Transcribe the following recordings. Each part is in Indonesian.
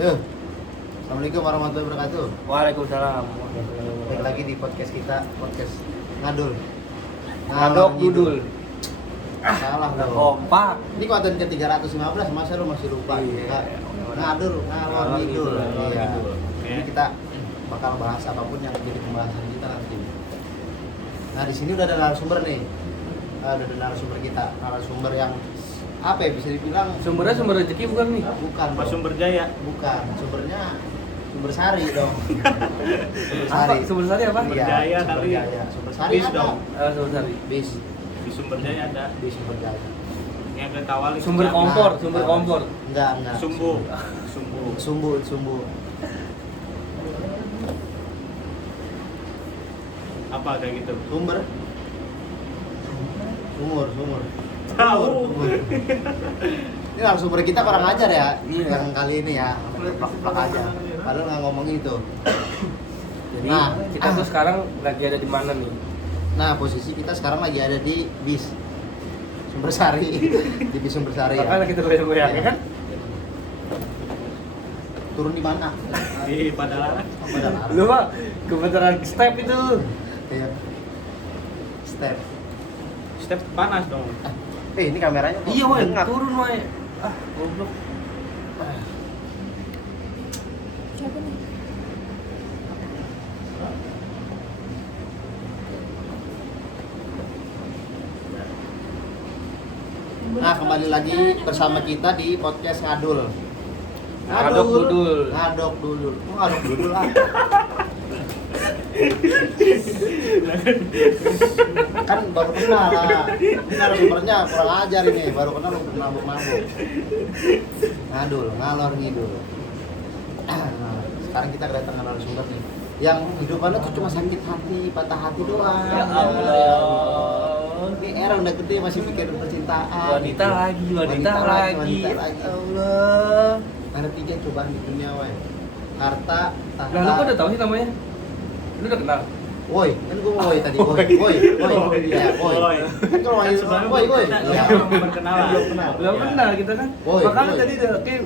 Duh. Assalamualaikum warahmatullahi wabarakatuh. Waalaikumsalam. Balik lagi di podcast kita, podcast ngadul. Ngadok dudul. Salah dong. Kompak. Ini konten ke 315, masa lu masih lupa? Iya. Ngadul, ngalor ngidul. Ngalor Iya. ngidul. Jadi kita bakal bahas apapun yang jadi pembahasan kita nanti. Nah, di sini udah ada narasumber nih. Udah ada narasumber kita, narasumber yang apa ya, bisa dibilang Sumbernya sumber rezeki bukan nih? bukan Mas dong. Sumber Jaya. Bukan, sumbernya sumber sari dong. Sumber Apa? Sumber sari apa? Sumber Iya, Jaya Sumber kali. Jaya. Sumber sari Bis ada. dong. Sumber sari. Bis Di Sumber Jaya ada. di Sumber Jaya. Yang ke Kawali. Sumber Nah, kompor, sumber kompor. Enggak. Sumbu. Sumbu. Sumbu. Apa kayak gitu? Sumber. Sumur. Tahu. Sumur. Ini narasumber kita kurang ajar ya. Iya. Yang kali ini ya, plak aja. Padahal nggak ngomong itu. Jadi Nah, kita tuh sekarang lagi ada di mana nih? Nah, posisi kita sekarang lagi ada di bis Sumber Sari. Di bis Sumber Sari ya. Makanya kita goyang-goyang ya kan? Turun di mana? Di Padalarang. Lu mah kebetulan step itu. Iya. Step. Step panas dong. Ini kameranya kok Iya, woy, bengkak. turun woy. Ah, goblok. Siapa nih? Nah, kembali lagi bersama kita di podcast Ngadul. Ngadok dudul. Ngadok dudul. Kok ngadok dudul ah? Kan baru kenal lah. Ini narasumbernya kurang ajar ini. Baru kenal udah mabuk-mabuk. Ngadul, ngalor ngidul. Nah, sekarang kita kedatangan narasumber nih. Yang hidupannya tuh cuma sakit hati, patah hati doang. Ya Allah. Ini era udah gede masih pikir percintaan. Wanita gitu. lagi, wanita lagi. Allah. Ada 3 cobaan di dunia, woy. Harta, tahta. Nah, lu kok udah tahu sih namanya? Lu udah kenal? Woi, kan gua mau woi tadi, woi. Iya, woi. Kan kalau Kan woi, sebenarnya woi. kita belum berkenalan. Belum kenal. Belum kenal kita kan? Boy, Makanya boy. tadi udah kayak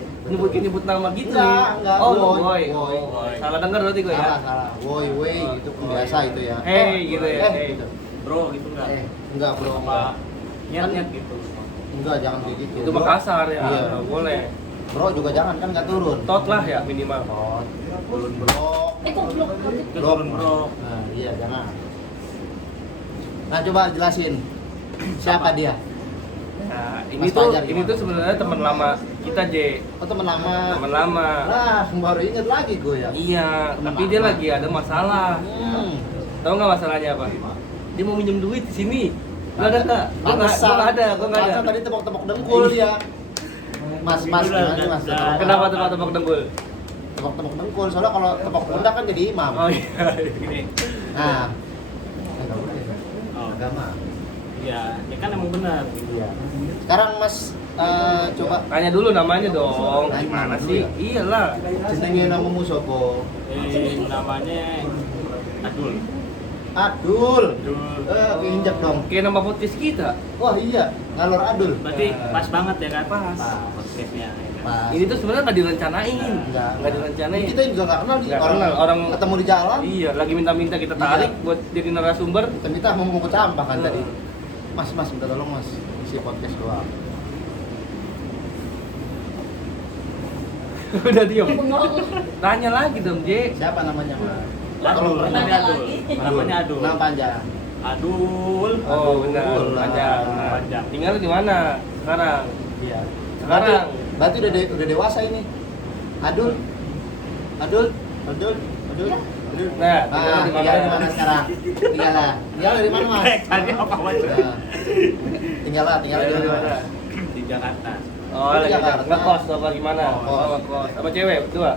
nyebut nama gitu. Enggak, Oh, boy, boy. boy. Oh, salah denger berarti gue ya. Salah. Woi, itu biasa itu ya. Hey, gitu ya, hey. Gitu. Bro, gitu enggak? Enggak, bro, enggak. Nyet-nyet gitu. Enggak, jangan kayak gitu. Itu Makassar ya, Iya. nggak boleh. Bro juga jangan, kan enggak turun. Tot lah ya minimal. Tot. Turun bro. Goblok. Itu turun bro. Nah, iya jangan. Nah, coba jelasin. Siapa dia? Nah, Mas Fajar ini gimana? tuh sebenarnya teman lama kita, J. Oh, teman lama. Teman lama. Nah, baru inget lagi gue ya. Iya, Teman tapi dia lama. lagi ada masalah. Tahu nggak masalahnya apa? Dia mau minjem duit di sini. Lu ada nggak? Gua nggak ada. Pantesan tadi tepok-tepok dengkul dia. Mas, gimana mas? Kenapa tebak-tebak dengkul? Tepok-tepok dengkul, soalnya kalau tepok pundak kan jadi imam. Oh iya. Gini. Nah, enggak boleh. Oh. Agama. Iya, ya kan emang benar. Iya. Sekarang mas, coba Tanya dulu namanya dong. Nanya Gimana dulu sih? ya? Iyalah. jenenge nama musopo. Namanya Adul. Adul. Adul. Keinjak dong. Kayak nama podcast kita. Wah iya, ngalor Adul. Berarti pas banget ya kan? Pas. Podcastnya. ya kan? Pas. Ini tuh sebenarnya nggak direncanain. Enggak direncanain. Kita juga nggak kenal nih. Nggak kenal, orang ketemu di jalan. Iya, lagi minta-minta kita tarik Iya. buat jadi narasumber. Kita mau ngomong sampah kan Hmm. tadi. Mas, minta tolong mas, isi podcast doang. Udah diem. Bengong. Tanya lagi dong, J. Siapa namanya mas? Adul. Tolong, Namanya Adul. Adul. Namanya Adul. Nama panjang. Adul. Oh, benar. Adul. Panjang. Nah, Panjang. tinggal di mana sekarang? Iya. Sekarang. Berarti udah dewasa ini. Adul. Nah, tinggal di tinggal di mana mana? sekarang? Tinggal dari mana mas? Tadi apa aja? Nah, tinggal di mana? Di Jakarta. Oh, Di lagi Jakarta. ngekos apa gimana? Ngekos. Oh, ngekos. Sama cewek berdua?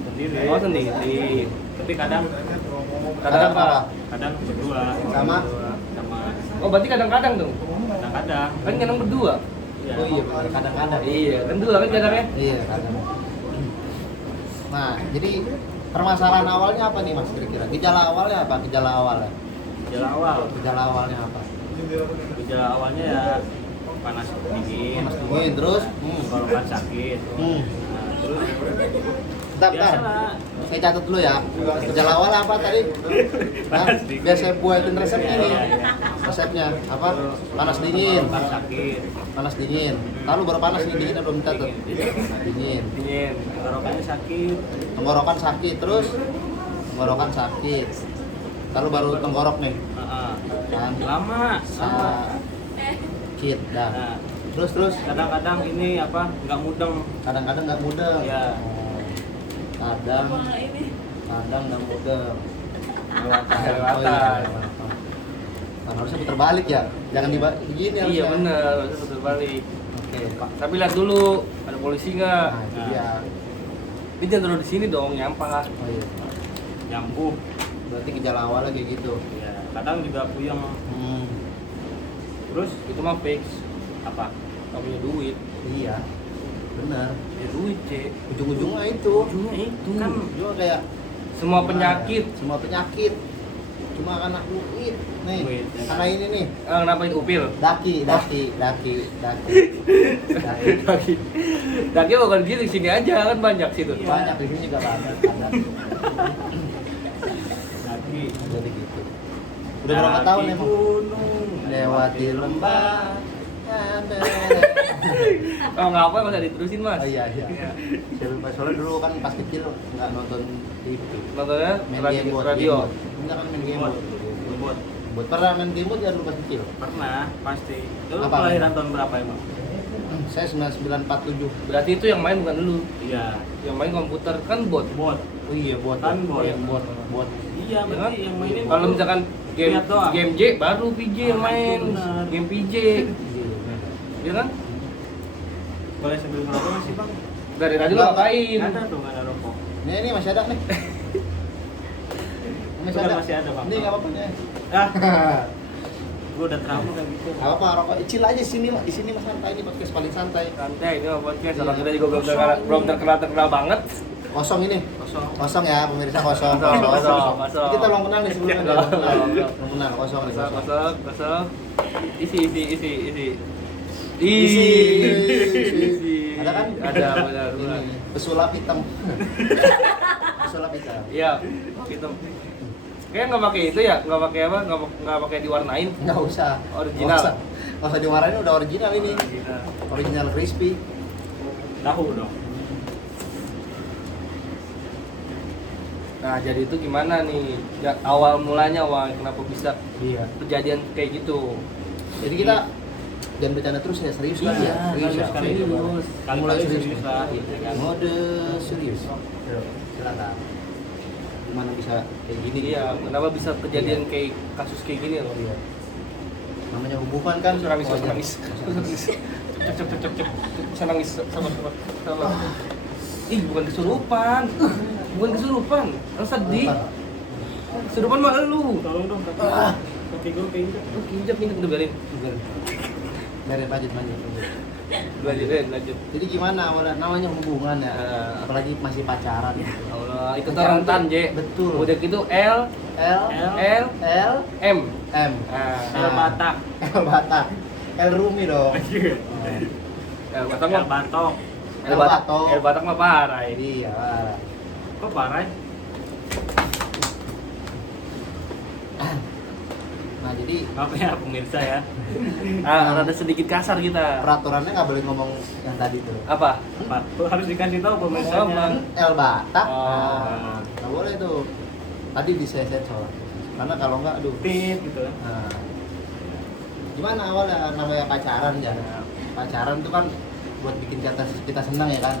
Sendiri. Oh, sendiri. Tapi kadang Kadang apa? kadang berdua. Sama? Sama Oh, berarti kadang-kadang dong. kadang-kadang. Kan kadang berdua. Iya. Oh iya, benar. Kadang-kadang. Iya, kan dua kan kadangnya. Iya, kadang. Nah, jadi permasalahan awalnya apa nih mas kira-kira? Gejala awalnya apa? Gejala awal. Gejala awalnya apa? Gejala awalnya ya panas dingin, Panas dingin terus? tenggorokan sakit. Hmm. Nah, Bentar. Biasalah. Saya catat dulu ya. Gejala awal apa tadi? Hah? Biar saya buatin resepnya nih. Resepnya apa? Panas dingin. Sakit. Panas dingin. Lalu baru panas nih dinginnya belum catat. Dingin. Dingin. Tenggorokannya sakit. Tenggorokan sakit terus. Tenggorokan sakit. Lalu baru tenggorok nih. Kan? Lama. Sakit dah. Nah, Terus kadang-kadang ini apa? Nggak mudeng. kadang-kadang nggak mudah. Ya. Kadang ini. nggak mudah. Kelewatan. Kan harusnya putar balik ya. Jangan begini Iya harusnya. bener, harusnya putar balik. Oke, Pak. Tapi lihat dulu, ada polisi nggak? Nah, itu dia. Ini jangan taruh di sini dong, nyampah. Oh iya. Nyampuh. Berarti gejala awalnya kayak gitu. Ya, kadang juga puyeng. Terus itu mah fix, Apa? nggak punya duit. Iya. Benar. Ya duit, Cek. Ujung-ujungnya itu. Ujungnya itu. Kan juga kayak Semua penyakit. Semua penyakit. Cuma karena duit. Nih, Duit, ya. karena ini nih. Kenapa itu upil? Daki. Daki. Daki bukan gitu, sini aja kan banyak situ. Iya. Banyak di sini juga banyak. Lagi. Jadi gitu. Udah berapa tahun emang? Gunung. Lewati lembah. Oh nggak apa masa diterusin mas? Oh iya. Saya lupa soalnya dulu kan pas kecil nggak nonton TV. Nontonnya Main radio. game board. radio. Enggak kan main game Buat. board. Buat. Buat pernah main game board ya dulu pas kecil. Pernah, pasti. Lu Apa? kelahiran tahun berapa emang? Saya 9947. Berarti itu yang main bukan dulu, Iya. yang main komputer kan bot. Bot. Oh iya, buat Kan bot. buat. Iya, berarti yang mainin. Kalau misalkan game Lihat doang. game J baru PJ yang Ah, main, itu benar. game PJ, ya kan? Boleh sambil ngerokok nggak sih bang? Dari tadi lo Enggak, ngapain? Nggak ada tuh, nggak ada rokok. Ini masih ada nih. Udah masih ada, Bang. Ini enggak apa-apa nih. Ah, gue udah trauma kayak gitu. Enggak apa rokok kecil aja sini, di sini Mas santai, ini podcast paling santai. Santai ini mah podcast. Iya. Orang kita juga belum terkenal banget. Kosong ini. Kosong. Kosong ya, pemirsa kosong. Kosong. Kita belum kenal nih sebelumnya. Belum. Belum kenal, kosong nih. Kosong. Isi. Ada kan? Ada benar. Ini pesulap hitam. Pesulap hitam. Iya, gitu. Kayaknya nggak pakai itu ya, nggak pakai apa, nggak pakai diwarnain. Enggak usah. Original. Nggak usah diwarnain, udah original ini. Original crispy. Tahu dong. Nah, jadi itu gimana nih? Ya, awal mulanya kenapa bisa Iya. kejadian kayak gitu? Jadi kita jangan bercanda terus ya, serius kan ya? Serius ya? sekali. Serius. Kali-kali serius lah. Mode serius. Silakan. Gimana bisa kayak gini? Iya, kenapa bisa kejadian kayak kasus kayak gini loh? Iya. Namanya hubungan kan Nangis, wajar. nangis. Cep. Bisa nangis, sabar. Ih, bukan kesurupan. Bukan kesurupan. Yang sedih. Kesurupan mah lu. Tolong dong, kaki gue kayak gitu. Lu kinjak ini udah biarin. Biarin lanjut. Lanjut. Jadi gimana awalnya namanya hubungan ya? Apalagi masih pacaran gitu. Allah, itu Pacaran rentan, tuh- J. Betul. Udah gitu L L M. M. L Batak. L Batak. L Rumi dong. L Batak L mah Batok. L Batak mah parah ini. Iya. Kok parah? Nah jadi Maaf ya pemirsa ya. Ah, ada sedikit kasar kita. peraturannya nggak boleh ngomong yang tadi tuh. Apa? Apa? Harus dikasih tahu pemirsanya. L Batak. Oh. Nah, nggak boleh tuh. Tadi diseset soalnya. Karena kalau nggak, aduh. Tit gitu kan. Nah, gimana awalnya namanya pacaran ya? Pacaran tuh kan buat bikin kita senang ya kan?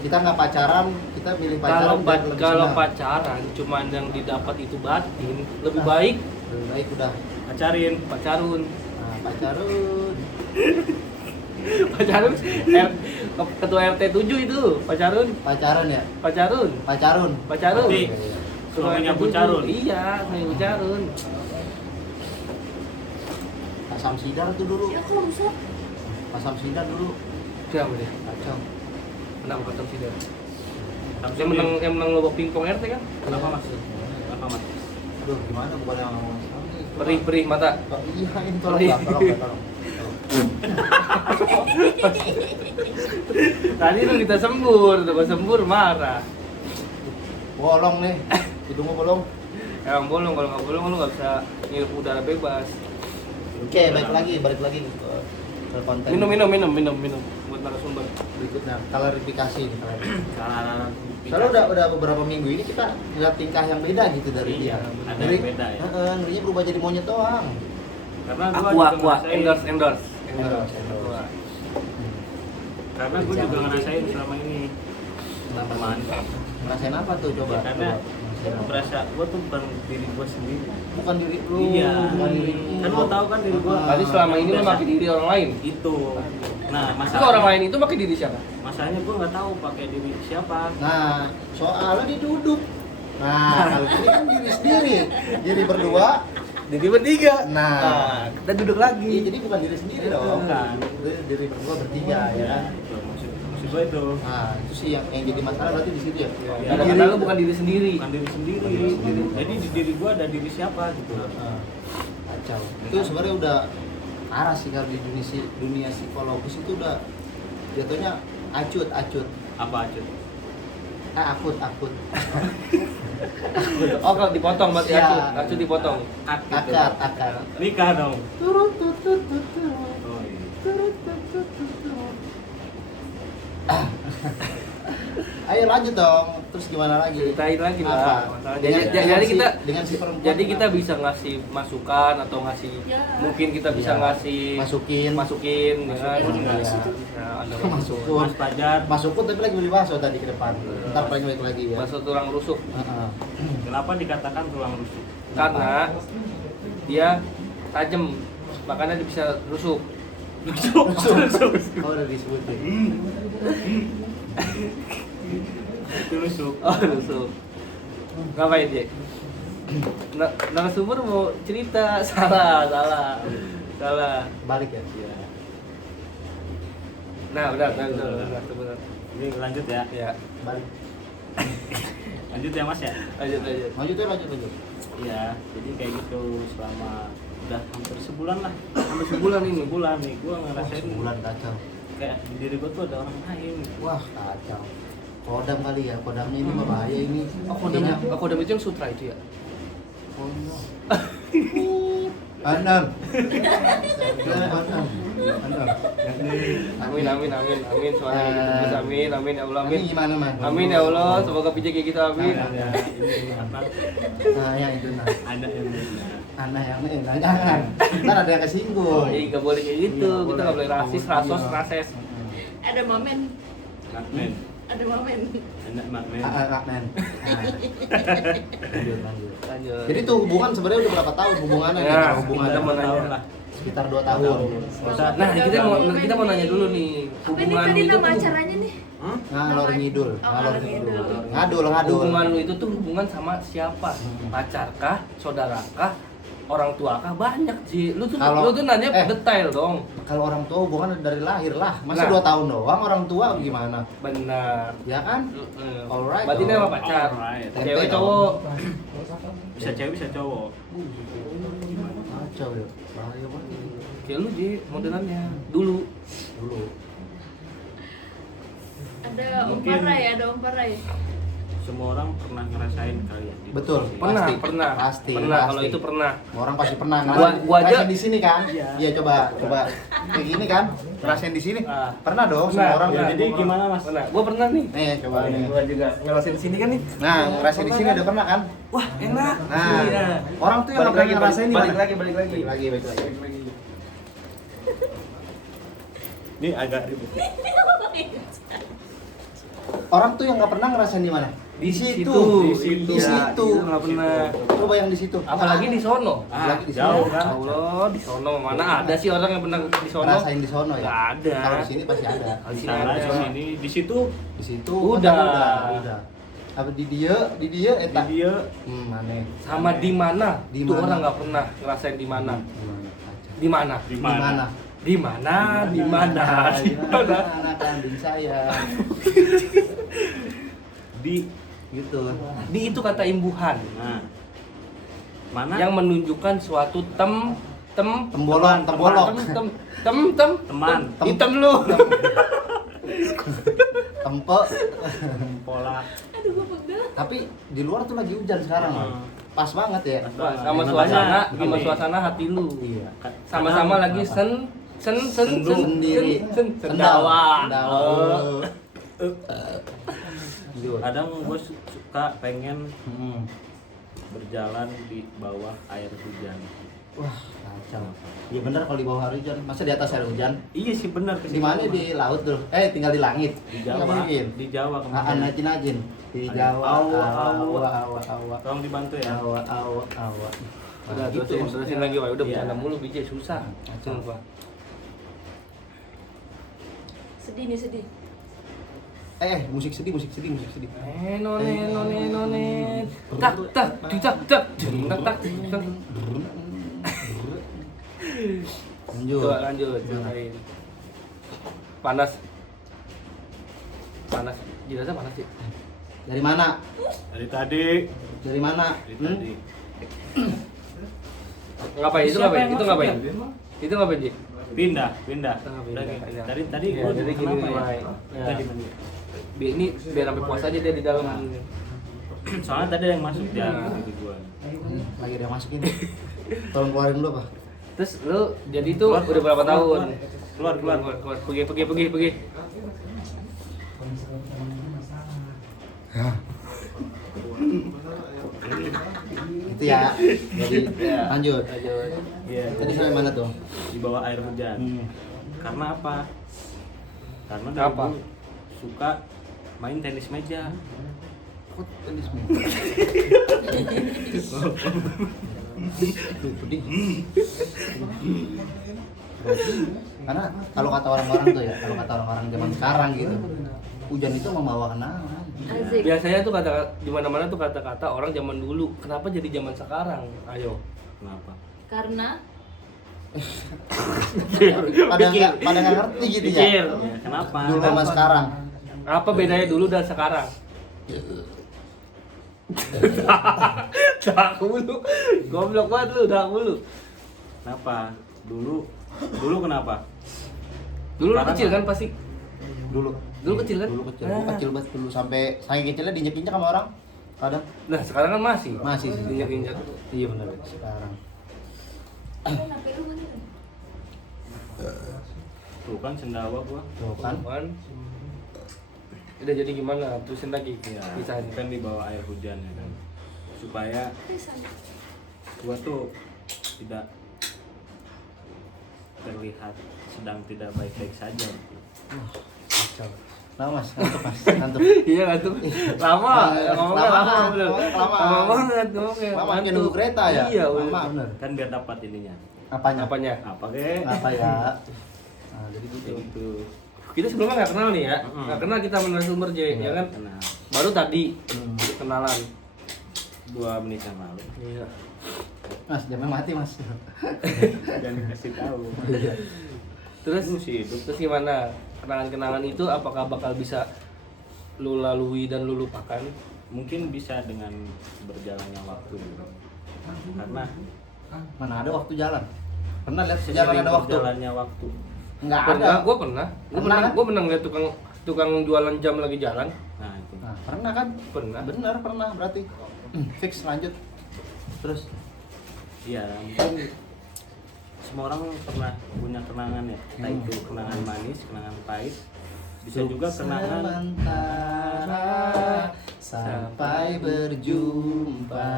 Kita nggak pacaran, kita pilih pacaran biar lebih Kalau senang. pacaran cuman yang didapat itu batin, lebih baik Lebih baik udah. Pacarin. pacarun. Nah, pacarun. Pacarun. Ketua RT 7 itu, pacarun. Pacaran ya? Pacarun. Pacarun. Pacarun. Tapi- Suaminya Bu Carun. Iya, saya Bu Carun. Pak Samsidar tuh dulu. Ya kok bisa? Pak Samsidar dulu. Siapa dia? Kacau. Kenapa Pak Sidar? Tapi Yang menang lomba pingpong RT kan? Kenapa mas? Kenapa mas? Aduh, gimana bukan yang ngomong. Perih mata. Iya, ini tolong Perih. lah, tolong. Tadi lu kita sembur, tuh gua sembur marah. Bolong nih. Hidungmu bolong. Emang bolong, kalau nggak bolong lu nggak bisa ngirup udara bebas. Oke, balik lagi ke konten. Minum buat narasumber. Berikutnya klarifikasi nih. Salah. Soalnya udah beberapa minggu ini kita lihat tingkah yang beda gitu dari Iya, dia. ada yang beda ya. Ngerinya berubah jadi monyet doang. Karena gua juga Aqua, ngerasain- endorse. Endorse. Karena gue juga ngerasain selama ini teman. Ngerasain apa tuh coba? Ya, karena Coba. berasa gue tuh bukan diri gue sendiri. Bukan diri lu. Iya. Bukan diri lu. Kan lo tahu kan diri gue. Tadi selama ini lu pakai diri orang lain. Itu. Nah, Itu orang lain itu pakai diri siapa? Masalahnya gue nggak tahu pakai diri siapa. Nah, soalnya dia duduk. Nah, kalau ini kan diri sendiri. Jadi berdua. Diri bertiga. Nah, kita duduk lagi. iya, jadi bukan diri sendiri dong. Bukan. Diri berdua bertiga ya kan. Itu maksud gue itu. Nah, itu sih yang jadi masalah berarti di situ ya. Kadang-kadang lu bukan diri sendiri. Bukan diri sendiri. Jadi di diri gue ada diri siapa gitu. Nah, kacau. Itu sebenarnya udah arah sih kalau di dunia psikologis itu udah jatuhnya acut. Apa aja? Akut. Oh, kalau dipotong berarti Siap. acut dipotong. Akad. Nikah dong. Turut, tut, tut, tut, turut. Oh, iya. Turut, tut, tut, tut, turut. Ayo lanjut dong. Terus gimana lagi? Ceritain lagi Apa? lah. Masalah. Dengan- Jadi dengan si- kita dengan si perempuan jadi kita gimana? bisa ngasih masukan atau ngasih Ya. mungkin kita bisa Iya. ngasih masukin masukin ya kan? Masukin nggak? Bisa, ada Masukin. Mas Fajar. Masukun tapi lagi beli bakso tadi ke depan. Ntar paling balik lagi ya. bakso tulang rusuk Heeh. Kenapa dikatakan tulang rusuk? karena dia tajam makanya dia bisa rusuk. Rusuk. Oh, udah disebut deh. Itu rusuk. Oh, rusuk. Ngapain, Jek? Narasumber mau cerita, salah. Balik ya. Nah, udah. Benar. Ini lanjut ya. Ya, Balik. Lanjut ya Mas ya. lanjut. Lanjut. Iya, jadi kayak gitu selama udah hampir sebulan lah. Sampai sebulan ini. Sebulan nih gua ngerasain Sebulan kacau. kayak di diri gua tuh ada orang lain. Wah, kacau. Kodam kali ya, kodamnya ini mah bahaya ini. Oh, kodam itu yang sutra itu ya? Oh, no. Anan. Amin. Soalnya gitu. Amin ya Allah, Amin amin. gimana, Man? Amin ya Allah, semoga pijak kayak gitu, amin. Ada ini apa? Nah, yang itu nah. Ada yang benar. Anak yang jangan. Ntar ada yang kesinggung. Jadi nggak boleh kayak gitu, Iya, kita nggak boleh rasis, rasos, rases. Ada momen. Makmen. Ada momen. Anak makmen. Men. Lanjut. Lanjut. Jadi tuh hubungan sebenarnya udah berapa tahun hubungannya? Ya, nih? Hubungan kita mau nanya. Tahun lah. sekitar 2 tahun. Nah, kita mau nanya dulu nih, Apa ini hubungan tadi lu itu nama tuh, acaranya nih? Hah? Ngalor ngidul. Oh, ngalor ngidul. Ngadul. hubungan lu itu tuh hubungan sama siapa? Pacar kah, saudara kah, orang tua kah? Banyak sih. Lu tuh nanya detail dong. Kalau orang tua hubungan dari lahir lah. Masa Nah. 2 tahun doang orang tua gimana? Benar. Ya kan? Alright. Berarti ini sama pacar. Alright. Cewek cowok. Bisa cewek bisa cowok. Kacau ya. Bahaya banget ini. Kayak lu Ji, modelannya dulu. Ada Mungkin- Om Parai. Semua orang pernah ngerasain kali ya. Betul. Pernah. Pasti. Kalau itu pernah. Orang pasti pernah. Gua aja- ngerasain di sini kan? Iya. Iya, coba. Kayak gini kan? Ngerasain di sini. Ah. Pernah dong Pernah. semua orang. Ya, jadi gimana Mas? Pernah. Gua pernah nih. Nih, coba nih. Gua juga ngerasain di sini kan nih. Nah, ngerasain di sini udah pernah kan? Wah, enak. Nah, Iya. orang tuh yang nggak pernah ngerasain di mana? balik lagi. Balik lagi. Ini agak ribet. Orang tuh yang nggak pernah ngerasain di mana? Di situ. Di Iya, situ. itu nggak pernah. Coba yang di situ. Apalagi di sono. Apalagi di jauh sono. kan? Allah, di sono mana ada sih orang yang pernah di sono? Ngerasain di sono ya? Nggak ada. Kalau di sini pasti ada. Di sini Salah ada. di sini di situ Di situ Udah. udah. Apa di dia eta. di dia Mana? Sama di mana? Di Itu mana? orang nggak pernah ngerasain di mana. Di mana? di Di mana? mana? Di mana? Di mana? Di mana? Anak kambing saya. Di Gitu. Di itu kata imbuhan nah. Mana? yang menunjukkan suatu Tembolong, tembolok. Teman. Hitam lu. Tempe. Pola. Aduh gue pegel. Tapi di luar tuh lagi hujan sekarang. Pas banget ya. Wah, sama suasana hati lu. Iya. Sama-sama lagi Sendiri. sendawa. Sendawa. Kadang gue suka pengen Hmm. berjalan di bawah air hujan. Wah, kacau. Ya bener kalau di bawah air hujan. Masa di atas air hujan? Iya sih benar. Di mana di laut tuh? Tinggal di langit. Di Nggak Jawa. mungkin. Di Jawa Ah, kemarin. najin. Di Ada Jawa. awa. Tolong dibantu ya. Awa. Udah Nah, gitu terusin lagi, Wak. Udah Iya. bercanda mulu biji susah. Sumpah. Sedih nih sedih. Musik sedih. Nonet. Tak. Lanjut. Ceritain. Panas. Jelasnya panas sih. Dari mana? Dari tadi. Dari mana? Dari tadi. Ngapain? Itu ngapain, Ji? Pindah. pindah. Dari tadi Ya, gua jadi gini kenapa ya? Mai. Ya. Tadi mana? Ini biar sampai puas aja dia di dalam. Soalnya tadi ada yang masuk ya Nah. gitu gua. Lagi ada masukin. Tolong keluarin dulu, Pak. Terus lu jadi itu udah berapa tahun? Keluar. Pergi. Itu ya. Jadi lanjut. Iya. Tadi sampai mana tuh? Di bawah air hujan. Karena apa? Karena dari Apa? dulu suka main tenis meja. Kok tenis meja? Puding. Karena kalau kata orang-orang tuh ya, kalau kata orang-orang zaman sekarang gitu, hujan itu membawa kenangan. Asik. Biasanya tuh kata di mana-mana tuh kata-kata orang zaman dulu. Kenapa jadi zaman sekarang? Ayo. Kenapa? Karena pada nggak ngerti gitu ya. Pikir. Ya, kenapa? Dulu sama sekarang. Apa bedanya dulu dan sekarang? Dak mulu. Goblok banget lu, dak mulu. Kenapa? Dulu kenapa? Dulu lu Sekarang kecil kan apa? pasti. Dulu Kecil kan? Dulu kecil. Ah. Gua kecil banget dulu sampai saking kecilnya diinjek-injek sama orang. Kadang Nah, sekarang kan masih. masih sih. Injak-injak. Iya benar sekarang. HP lu mana? Tuh kan sendawa gua. Tuh kan. Kan. Udah jadi gimana? Terusin lagi. Ya, Kisahnya. kan di bawah air hujan ya kan. Supaya gua tuh tidak terlihat sedang tidak baik-baik saja. Kacau. Nah, Mas, ngantuk. Iya ngantuk. Lama, ngomongnya Lama, bener. lama. Lama banget ngomongnya. Lama kayak nunggu kereta ya? Iya, Lama bener. Kan biar dapat ininya. Apanya? Apanya? Apa kek? Apa ya? Nah, jadi gitu. Kayak gitu. Kita sebelumnya nggak kenal nih ya. Mm-mm. Nggak kenal kita narasumber J, ya kan? Nah, Baru tadi Hmm. kenalan. 2 menit yang lalu. Iya. Mas, jamnya mati, Mas. Jangan kasih tahu. Terus Lu sih hidup. terus gimana? Kenangan-kenangan itu apakah bakal bisa lu lalui dan lu lupakan? Mungkin bisa dengan berjalannya waktu dulu. Karena Mana ada waktu jalan? Pernah lihat sejalan ada waktu? berjalannya waktu. Enggak ada. Pernah, gua pernah. Pernah kan? Gua pernah lihat tukang jualan jam lagi jalan. Nah, itu. Nah, pernah kan? Pernah. Bener, pernah berarti. Fix lanjut. Terus Iya, mungkin semua orang pernah punya kenangan ya. Entah itu kenangan manis, kenangan pahit. Bisa juga kenangan sementara sampai berjumpa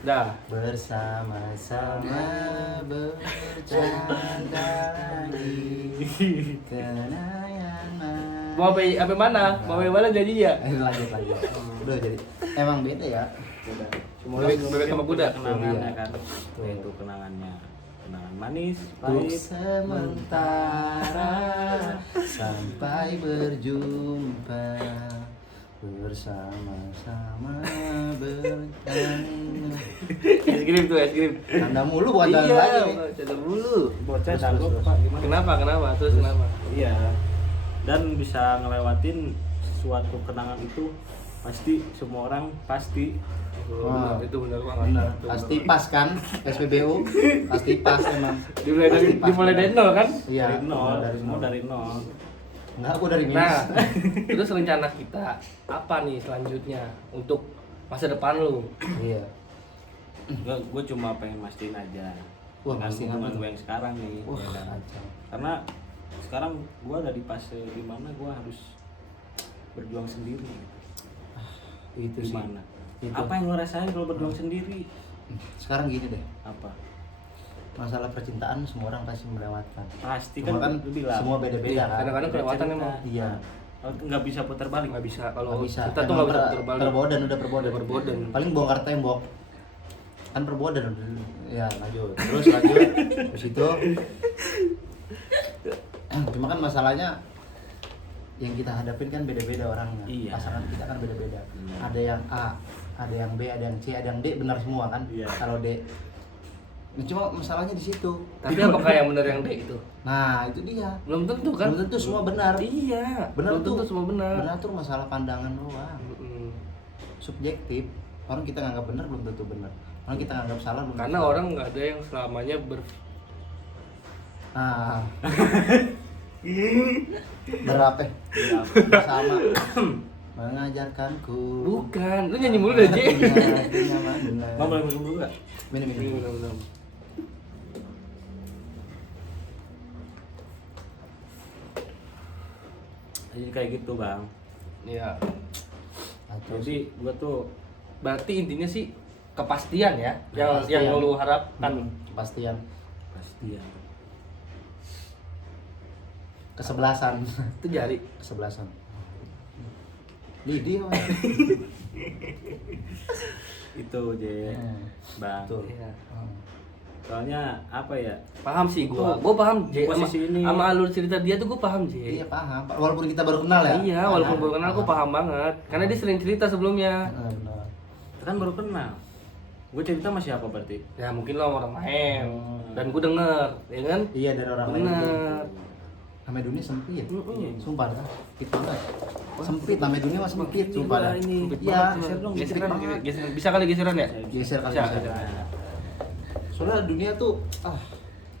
Dah. bersama-sama bercanda lagi kenangan Mau apa mana? Mau apa mana jadi ya? lanjut udah jadi emang beda ya. Beda. Semua bebek sama kuda. Kenangannya Iya. kan. Itu kenangannya. Kenangan manis, Untuk pahit. sementara sampai berjumpa bersama-sama bercanda. Es krim tuh, es krim. Canda mulu bukan jalan Iya, lagi. canda mulu. Bocah Terus, jago, terus. Pak. Gimana? Kenapa? Terus kenapa? Iya. Dan bisa ngelewatin suatu kenangan itu pasti semua orang pasti Wah. Itu benar banget. Benar. Itu Pasti benar. pas kan SPBU? Pasti pas emang. Dimulai dari nol kan? Iya. dari nol, dari semua dari nol. Enggak, aku dari minus. Nah, terus rencana kita apa nih selanjutnya untuk masa depan lu? Iya. Gue cuma pengen mastiin aja. Wah, dengan mastiin hubungan apa tuh? gue yang sekarang nih. Wah, ya kan? kacau. Karena sekarang gue ada di fase dimana gue harus berjuang sendiri. Itu sih. Gimana? Itu. Apa yang lo rasain kalau berjuang sendiri? Sekarang gini deh. Apa? Masalah percintaan semua orang pasti melewatkan. Pasti Cuma kan lu bilang. semua beda-beda kan. Kadang-kadang kelewatan Cerita. emang. Iya. Kalau nggak bisa putar balik. Nggak bisa kalau Nggak bisa. kita tuh Emang nggak bisa putar balik. Perbodan udah perbodan. Udah perbodan. Paling bongkar tembok. Kan perbodan udah. Ya lanjut. Terus lanjut. Terus itu. Cuma kan masalahnya yang kita hadapin kan beda-beda orangnya. Iya. Pasangan kita kan beda-beda. Hmm. Ada yang A, ada yang B, ada yang C, ada yang D, benar semua kan? Iya. Kalau D. Nah, cuma masalahnya di situ. Tapi apakah yang benar yang D itu? Nah, itu dia. Belum tentu kan? Belum tentu semua benar. Iya. Benar belum tuh. tentu semua benar. Benar tuh masalah pandangan doang. Mm-mm. Subjektif. Orang kita nganggap benar belum tentu benar. Orang kita nganggap salah belum Karena tentu. orang nggak ada yang selamanya Ah. Berapa? Sama. Mengajarkanku. bukan. Lu nyanyi mulu dah, Ji. Mau boleh minum dulu nggak? Minum. Belum. Jadi kayak gitu bang. Iya. Jadi gua tuh Berarti intinya sih kepastian ya, yang Kepastian. lu harapkan. Kepastian. pasti ya. Kesebelasan. Itu jari. Kesebelasan. Lidi apa? Itu je bang. Betul. Iya. Soalnya apa ya? Paham sih gua paham J sama, Posisi ini. sama alur cerita dia tuh gua paham J. Iya paham. Walaupun kita baru kenal ya. Iya, walaupun baru kenal gua paham banget. Karena dia sering cerita sebelumnya. Benar. Kan baru kenal. Gue cerita sama siapa berarti? Ya mungkin lo sama orang main dan gua denger, ya kan? Iya dari orang lain. Bener. Namanya dunia sempit. Mm-mm. Sumpah dah. Sempit banget. Sempit namanya dunia mah sempit. Sumpah dah. Sempit Iya. banget, geser dong, geseran, sempit banget. geseran. Bisa kali geseran ya? Geser kali Bisa, geser. bisa. Soalnya dunia tuh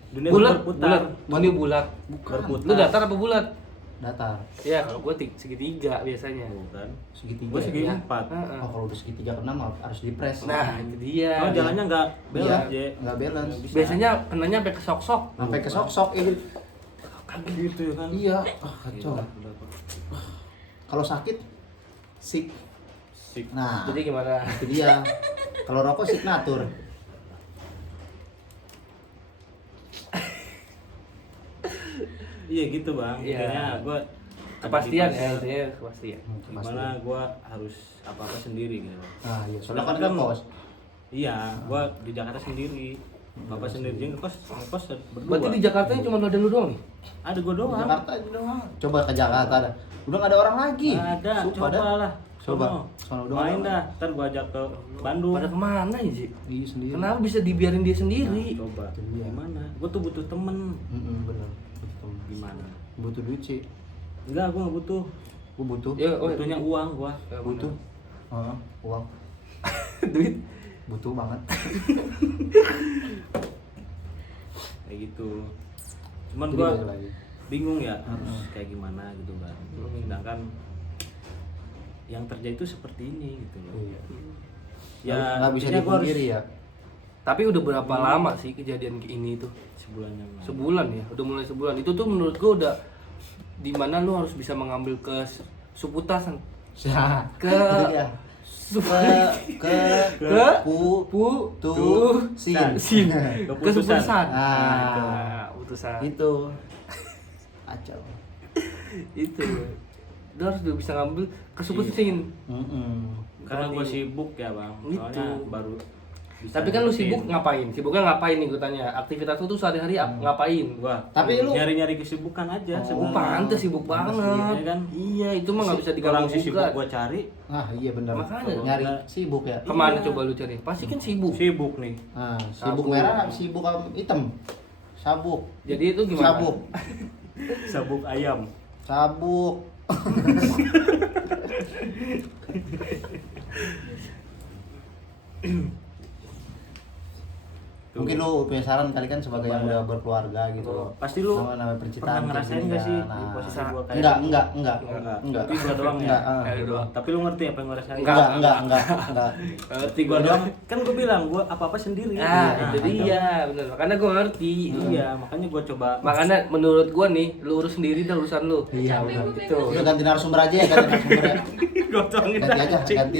Dunia Bulat, berputar. dunia bulat. Berputar. Lu datar apa bulat? datar. Ya, kalau gua segitiga biasanya. Bukan. Segitiga. Gue segi ya. 4. Heeh. Oh, kalau udah segitiga ke 6 harus dipres. Nah, itu dia. Oh, jalannya nggak Iya, balance, Je. nggak balance. Nggak bisa. Biasanya kenanya sampai ke sok-sok. Sampai ke sok-sok ini. gitu ya kan. Iya, kacau. Gila. Kalau sakit sik. Sik. Nah, Jadi gimana? itu dia. Kalau rokok signatur. Iya gitu bang. Iya. Intinya gue Kepastian ya, intinya kepastian. Gimana gue harus apa-apa sendiri gitu. Nah, iya. Soalnya kan kos. Iya, gue di Jakarta sendiri. Bapak sendiri juga ngekos berdua. Berarti di Jakarta ini cuma lu ada lu doang nih? Ada gue Di doang. Jakarta aja doang. Coba ke Jakarta dah. Udah nggak ada orang lagi. Ada, Sumpah coba dah. lah. Coba. Sono. Sono udah Main nggak ada dah. Ntar gue ajak ke Bandung. Pada kemana ya sih? Iya sendiri. Kenapa bisa dibiarin dia sendiri? Nah, coba. Itu dia. Gimana? Gue tuh butuh temen. Bener. Betul. Gimana? Butuh duit sih. Enggak, gue nggak butuh. Gue butuh. Ya, Butuhnya uang gue. Ya, Butuh. Uang. duit. Butuh banget. Kayak gitu. Cuman Jadi gue balik lagi. bingung ya harus kayak gimana gitu kan. Hmm. Sedangkan yang terjadi itu seperti ini gitu loh. Iya. Ya Nggak bisa intinya gua dipungkiri ya. Tapi udah berapa lama sih kejadian kayak ini tuh? sebulan yang lalu. Sebulan ya, udah mulai sebulan. Itu tuh menurut gua udah dimana lu harus bisa mengambil ke suputasan. Ya. Ke Itu dia. ke Pu tu sin. sin Keputusan. keputusan. Ah. Keputusan. Itu. Kacau. Itu. Lu harus bisa ngambil keputusan. Karena gue sibuk ya bang. Soalnya Gitu. baru bisa Tapi kan lu ngikutin. sibuk ngapain? Sibuknya ngapain nih gue tanya? Aktivitas lu tuh sehari-hari ngapain? Gua Tapi lu- nyari-nyari kesibukan aja Oh, Oh, pantes sibuk pantes banget. iya kan? Iya, itu mah nggak bisa Orang diganggu si sibuk gugat. gua cari. Ah iya benar. Makanya. Nyari sibuk ya. Kemana Iya. coba lu cari? Pasti kan sibuk. Sibuk nih. Ah, sibuk Sabuk. merah, sibuk hitam. Sabuk. Jadi itu gimana? Sabuk. Sabuk ayam. Sabuk. lu punya saran kali kan sebagai yang udah berkeluarga gitu. Oh, pasti lu Nama percintaan pernah ngerasain kayak nggak gini sih kan. di Nah, posisi gua kayak enggak, gitu? enggak. Tapi gua doang ya. Enggak, Lu doang. Tapi lu ngerti apa yang gua rasain? Enggak. Enggak. Ngerti gua doang. Kan gua bilang gua apa-apa sendiri. Ah, itu dia, bener. Makanya gue ngerti. Iya, makanya gua coba. Makanya menurut gue nih, lu urus sendiri dah urusan lu. Iya, udah. Gitu. Udah ganti narasumber aja ya, ganti narasumber ya. Gotongin Ganti aja, anjing. ganti.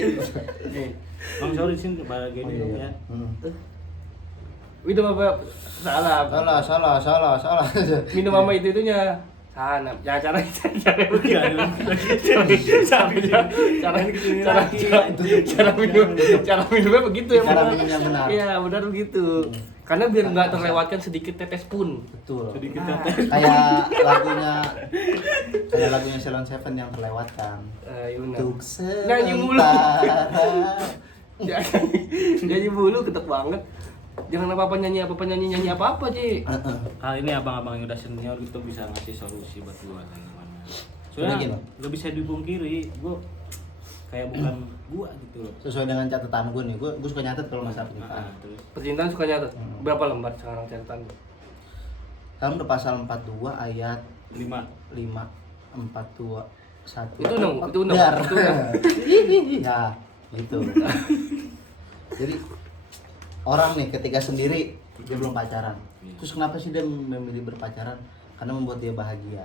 Nih, Bang Sauri sini bagi Oh, ini iya. ya. Minum apa? Salah. Salah. Minum sama itunya. Sana, ya cara Iya, cara minumnya begitu ya. Cara benar. minum yang benar. Iya, benar begitu. Karena biar nggak terlewatkan sedikit tetes pun. Betul. Sedikit Nah. tetes. Kayak lagunya Ceylon Seven yang terlewatkan. Iya benar. Untuk Nyanyi mulu. sementara. Nyanyi mulu ketek banget. Jangan apa-apa nyanyi apa-apa, Ci. Kali ini abang-abang yang udah senior gitu bisa ngasih solusi buat gua kayak gimana. Soalnya gini. Soalnya gak bisa dipungkiri, gua kayak bukan gua gitu loh. Sesuai dengan catatan gue nih, gue suka nyatet kalau masalah percintaan. Terus Percintaan suka nyatet. Berapa lembar sekarang catatan? Sekarang udah pasal 42 ayat 5. 5 42 1. Itu undang. Biar. Itu undang. Ya, gitu. Jadi orang nih ketika sendiri dia belum pacaran. Terus kenapa sih dia memilih berpacaran? Karena membuat dia bahagia.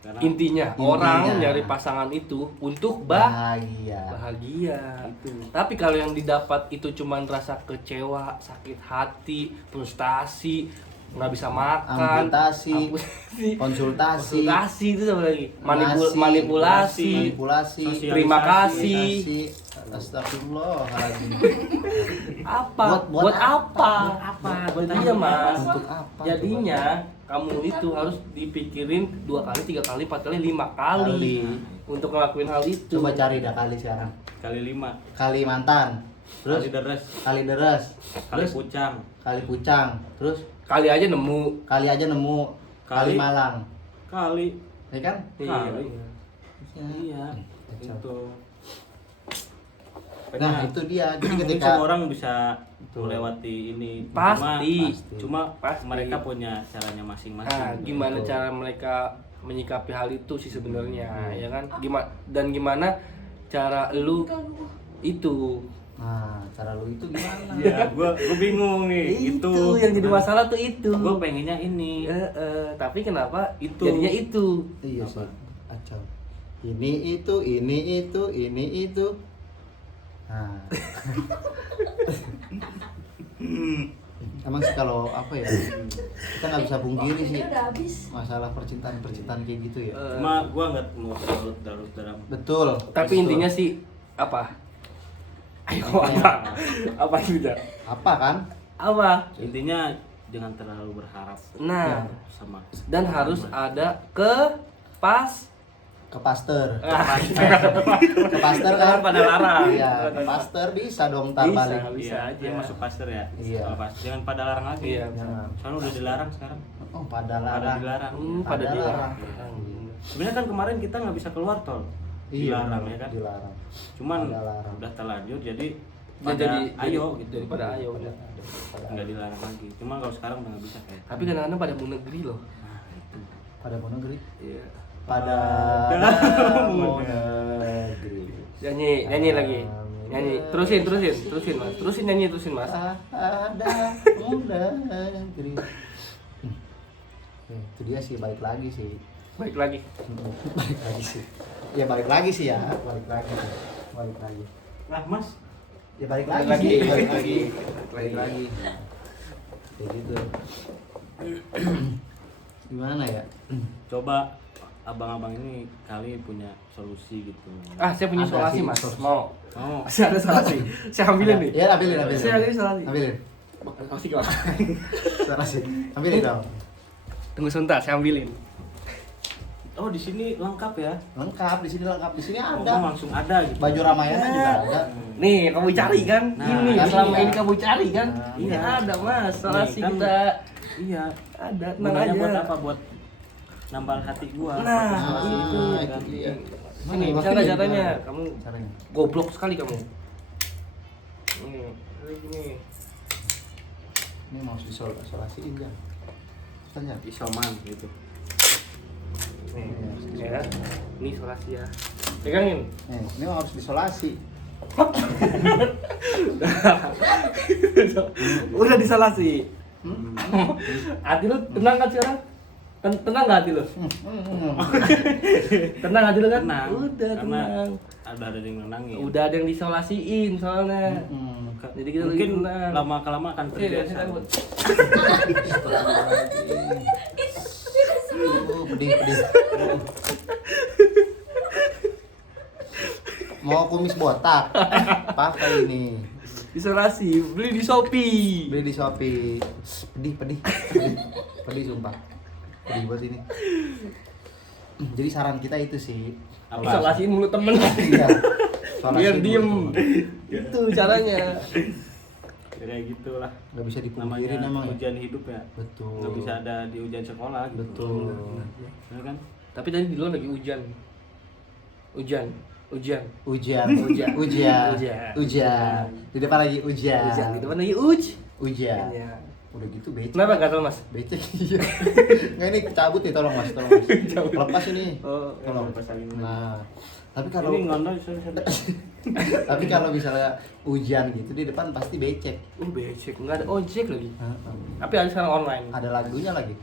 Karena Intinya orang nyari pasangan itu untuk bahagia. Itu. Tapi kalau yang didapat itu cuman rasa kecewa, sakit hati, frustasi, nggak bisa makan, Amputasi, amputasi, konsultasi, itu apa lagi? Nasi, Manipulasi, manipulasi, terima kasih. Astagfirullahaladzim. Apa? Buat apa? Buat dia mas. Untuk apa? Jadinya kamu itu harus dipikirin 2 kali, 3 kali, 4 kali, 5 kali untuk ngelakuin hal itu. Coba cari dah kali sekarang. kali 5. Kalimantan. Terus Kali deres, kali deres. kali Terus pucang, kali Pucang. Terus Kali aja nemu. kali aja nemu. Kali Kali- Malang. kali. Ya kan? Kali. Ya. Iya, itu. Nah, itu dia. Jadi Mungkin ketika semua orang bisa Betul. melewati ini. Pasti. Cuma Pasti. mereka punya caranya masing-masing. Nah, gimana Betul. cara mereka menyikapi hal itu sih sebenarnya, ya kan? Gimana cara lu itu? nah, cara lu itu gimana? Ya, gua bingung nih. Itu yang jadi masalah tuh itu. Gua pengennya ini. Tapi kenapa Itu. jadinya itu? Iya Apa? sih. Acau. Ini itu. Nah. Emang sih kalau apa ya? Kita nggak bisa pungkiri sih Waktunya udah habis. masalah percintaan kayak gitu ya. Cuma gua nggak mau terlalu dalam. Betul. Tapi betul. intinya sih apa? Ayo Intinya- apa itu? apa kan? Apa? Intinya jangan terlalu berharap Nah, sama. dan harus ada pas Ke pastor. ke pastor kan? pada larang. Iya, ke pastor bisa dong tar Bisa. balik. Iya, aja. dia masuk pastor ya. Iya. Kalau pas jangan pada larang lagi. Iya. Jangan. Soalnya udah dilarang sekarang. Oh, pada Pada larang. dilarang. Pada Ada dilarang. Sebenarnya kan kemarin kita nggak bisa keluar tol. Iya, Dilarang ya kan. dilarang. Cuman Ada larang. udah terlanjur jadi Dia pada ayo gitu. daripada ayo. Nggak dilarang lagi. Cuma kalau sekarang udah nggak bisa kayak. Tapi kadang-kadang pada mau negeri loh. Nah, itu. Pada mau negeri. Iya. Pada mau negeri. Nyanyi lagi. Nyanyi. Terusin mas. Terusin mas. Ada muda negeri. Itu dia sih, balik lagi sih. Balik lagi. Balik lagi sih. Ya balik lagi sih ya, balik lagi. Nah, Mas, Ya balik Balik lagi. lagi. Sih, balik lagi. Balik Balik lagi. Kayak gitu. Gimana ya? coba abang-abang ini kali punya solusi gitu. Saya punya Ada solusi sih, mas. solusi. Mau. Oh, Saya ada solusi. Saya ambilin nih. Ya, ambilin. Saya ada solusi. Ambilin. Kasih kau. Salah sih. Ambilin dong. Tunggu sebentar, saya ambilin. oh di sini lengkap ya. Lengkap di sini lengkap. Di sini Oh, ada. langsung ada gitu. Baju Ramayana juga ada. Nih, kamu cari kan? Nah, ini kan selama iya. ini kamu cari kan? Nah, Ini iya. ada mas, solusi Nih, kan kita Iya. ada. Tenang Gunanya aja. buat apa? Buat nambal hati gua. Nah, Pakai solusi itu. kan. itu dia. Sini, Mana, bisa nggak gimana? caranya? Kamu Caranya. goblok sekali kamu. Ini, gini. Ini mau disolasiin kan? Tanya. Isoman gitu. Nih, ya. Ini isolasi ya. Pegangin. Ini harus disolasi. Udah disolasi. Hati lu tenang kan sekarang? Tenang gak hati lu? Tenang hati lu kan? Tenang. Udah Karena tenang. ada yang nenangin. Udah ada yang disolasiin soalnya. Jadi kita Mungkin lagi tenang. lama kelamaan akan Iya, terbiasa. Pedih. Mau kumis botak? Pakai ini. Isolasi, beli di Shopee. Beli di Shopee. Pedih sumpah. Pedih banget ini. Jadi saran kita itu sih. Apa? Isolasiin mulut temen. Iya. Biar diem. Itu caranya. Kayak gitulah. Gak bisa Namanya dipungkiri namanya. ujian hidup ya. Betul. Nggak bisa ada di ujian sekolah gitu. Betul. Ya kan? Tapi tadi di luar lagi hujan. Hujan. Ujian. Hujan. Di depan lagi ujian. Hujan. Di depan lagi Ujian. Iya. Udah gitu becek. Kenapa gatel mas? Becek iya. Nggak ini cabut nih, tolong mas. Lepas ini. Oh, Tolong. Pasangin. Nah, tapi kalau Ini ngondol sorry. tapi kalau misalnya hujan gitu di depan pasti becek. Becek, nggak ada ojek lagi. Heeh. Tapi ada sekarang online. Ada lagunya lagi.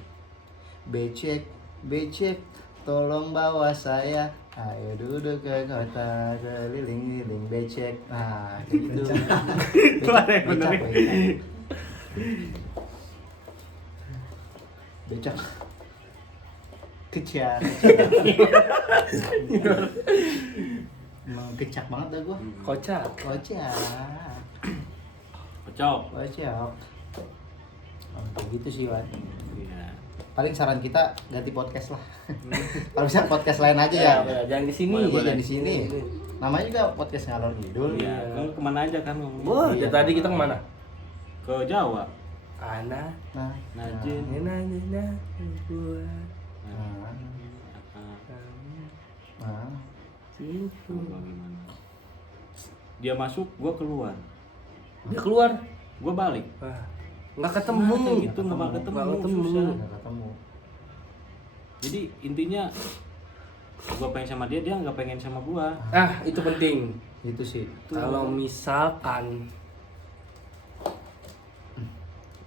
Becek, tolong bawa saya. Ayo duduk ke kota keliling-liling becek. Nah, kayak gitu. Itu ada yang bener. Becek. Kecak. Emang kecak banget dah gua. Kocak. Kocak. Pecok. Kocak. Oh, gitu sih, Wan. Iya. Paling saran kita ganti podcast lah. Kalau bisa podcast lain aja ya. Jangan di sini. Iya, jangan di sini. Namanya juga podcast ngalor ngidul. Iya, kan kemana aja kan ngomongnya? Wah, Iya. dari tadi kita kemana? Ke Jawa. Ana. Nah, Najin. Nena. Gua. nah, nah. Gimana? Dia masuk, gua keluar. Dia keluar. Gua balik. Wah, nggak ketemu. Nah, kayak gitu nggak bakal ketemu. Nggak ketemu. Susah. Nggak ketemu. Jadi intinya gua pengen sama dia, dia nggak pengen sama gua. Ah, itu penting. Itu sih. Kalau misalkan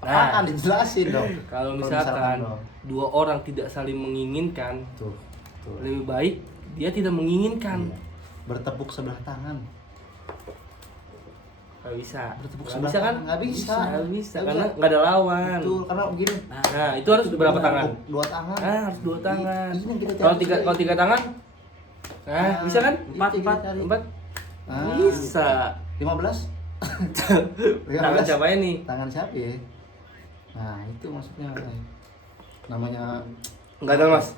Apaan dijelasin dong. kalau misalkan misalkan dong. dua orang tidak saling menginginkan, Tuh. lebih baik dia tidak menginginkan. Iya. Bertepuk sebelah tangan. Nggak bisa. Bertepuk Nggak sebelah bisa kan? tangan. Nggak bisa. Nggak bisa Nggak karena bisa. nggak ada lawan. Betul, karena begini. Nah, itu harus berapa tangan? Dua tangan. Ah, harus dua tangan. Ini yang kita Kalau cari. tiga tangan, nah bisa kan? Empat. Empat. Ah. Bisa. 15. Tangan siapa ini? Tangan siapa ya? Nah, itu maksudnya. Namanya Enggak ada mas.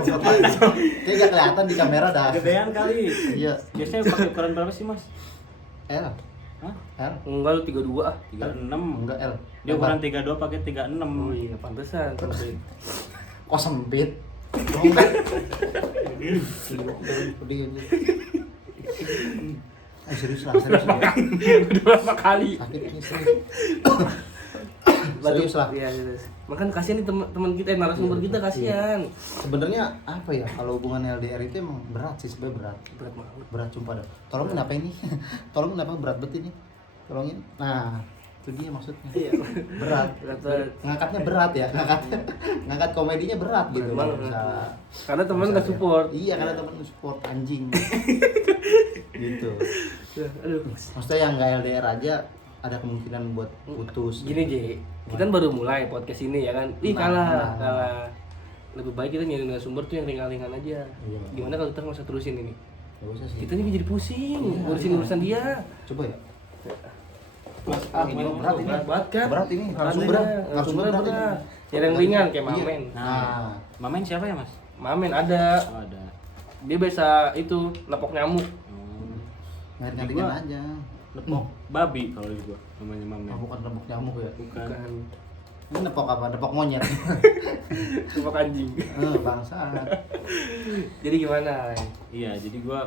coba kayak gak kelihatan di kamera dah. Gedean kali. Iya. Biasanya pakai ukuran berapa sih, Mas? L. Hah? L. Enggak lu 32 ah. 36. Enggak L. Dia ukuran 32 pakai 36. Oh iya, pantesan. Kok sempit? Oh, enggak. Pedih. Serius lah. Udah berapa kali? Sakit ini serius. Serius lah. Iya, serius. Makan kasihan nih teman kita, narasumber kita kasihan. Sebenarnya apa ya, kalau hubungan LDR itu emang berat sih, sebenarnya berat. Berat banget. Berat sumpah dah. Tolongin apa ini? Tolongin apa berat bet ini? Tolongin. Nah, itu dia maksudnya. Iya. Berat. Berat. Ngangkatnya berat ya, ngangkat komedinya berat gitu. Memang Nggak bisa. Karena teman nggak bisa, support. Iya, karena teman support anjing. Gitu. Aduh. Maksudnya yang nggak LDR aja ada kemungkinan buat putus. Gini J, kita kan baru mulai podcast ini ya kan. Ih kalah. Lebih baik kita nyari sumber tuh yang ringan-ringan aja. Iya. Gimana kalau kita nggak usah terusin ini? Gak usah sih. Kita ini jadi pusing, Iya, ngurusin iya. urusan dia. Coba ya. Mas, Ini berat ini. Berat banget kan? Berat ini. Narasumbernya Narasumbernya berat ini. Nyari yang ringan kayak Iya. Mamen. Nah, Mamen siapa ya, Mas? Mamen ada. Oh, ada. Dia biasa itu nepok nyamuk. nyari Gua- aja. Nepok babi kalau di gua namanya Mamen. Oh, bukan nepok nyamuk ya. Bukan. Bukan. Ini nepok apa? Nepok monyet. Nepok anjing. Bangsa. Jadi gimana? Iya, jadi gua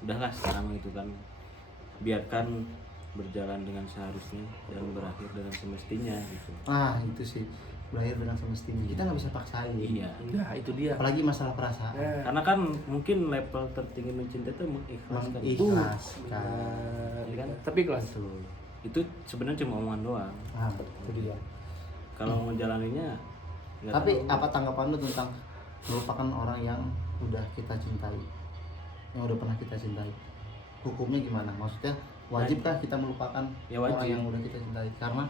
udahlah sama itu kan. Biarkan berjalan dengan seharusnya dan berakhir dengan semestinya gitu. Nah itu sih, berakhir dengan semestinya, kita nggak bisa paksain. Iya. Nah itu dia. Apalagi masalah perasaan. Nah, Karena kan mungkin level tertinggi mencintai itu mengikhlaskan. Mengikhlaskan. Iya kan? tapi kelas Betul. Itu sebenarnya cuma omongan doang. Ah, itu dia. Kalau mau jalaninya nggak Tapi tahu. apa tanggapan lu tentang melupakan orang yang udah kita cintai, yang udah pernah kita cintai? Hukumnya gimana? Maksudnya wajibkah kita melupakan Ya, wajib. orang yang udah kita cintai? Karena